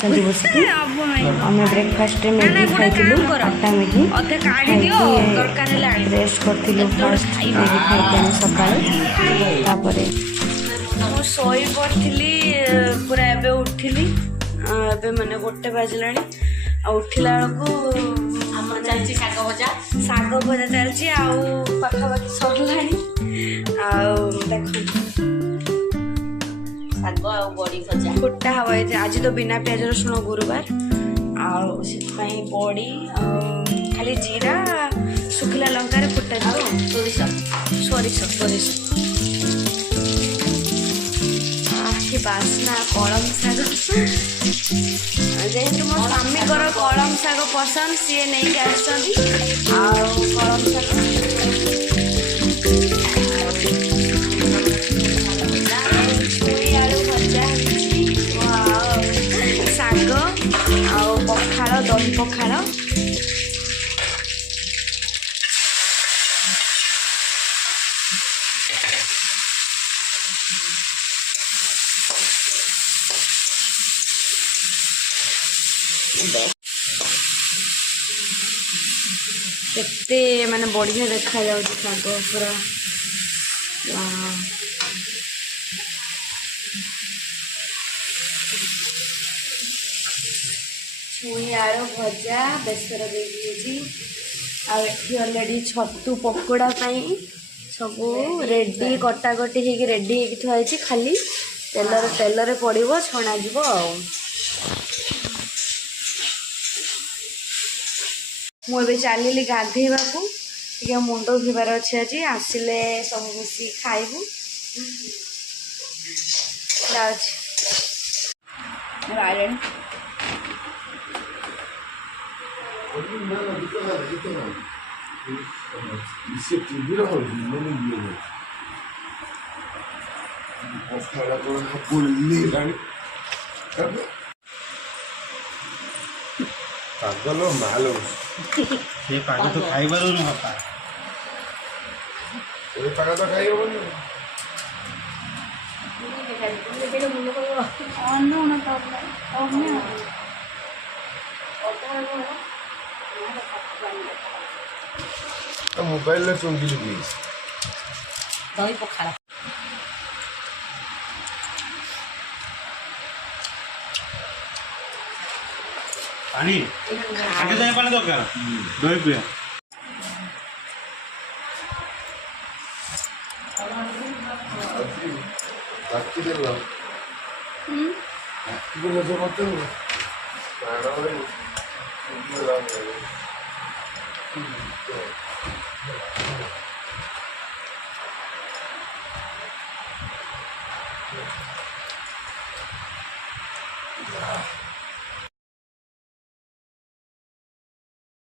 खाऊँ बसिकी आम breakfast Maggi खाई आटा मैगी रेस्ट करूँ फास्ट मैगी खाई सकाल शोई पड़ी पूरा एबे उठिली एबे माने 1 बाजला उठिला बेलू शाग भजा चलती पाखापाखि सरला देख बड़ी भजा फुटा हवा आज तो बिना प्याज रसुण गुरुवार आई बड़ी खाली जीरा सुखिला लंका फुटा सोरिष सोरिष सोरिष कि बास्ना कलम शाग जेहेतु मो स्वामी कलम शाग पसंद सी नहीं कलम शाग पखाड़ दही पखाड़ केते माने बढ़िया देखा जाउछ शाग पूरा छुई आलू भजा बेसर देगी ऑलरेडी छतु पकोड़ा सब रेडी कटाकटी हो रेडी थी खाली तेल पड़ो छणा जीव मुझे चलिली गाधेवा मुंड धोबार अच्छे आज आसिले सब मिसी खाइबू पागल मालो ये पागल तो खाई बार नहीं होता ये पागल तो खाई होगा मोबाइल ले चुंगी लगी दही पखाड़ पानी आगे जाए पानी दरकार दही पिया बाकी दे लो बाकी को जो मत हो पाड़ा वाले ये ला ले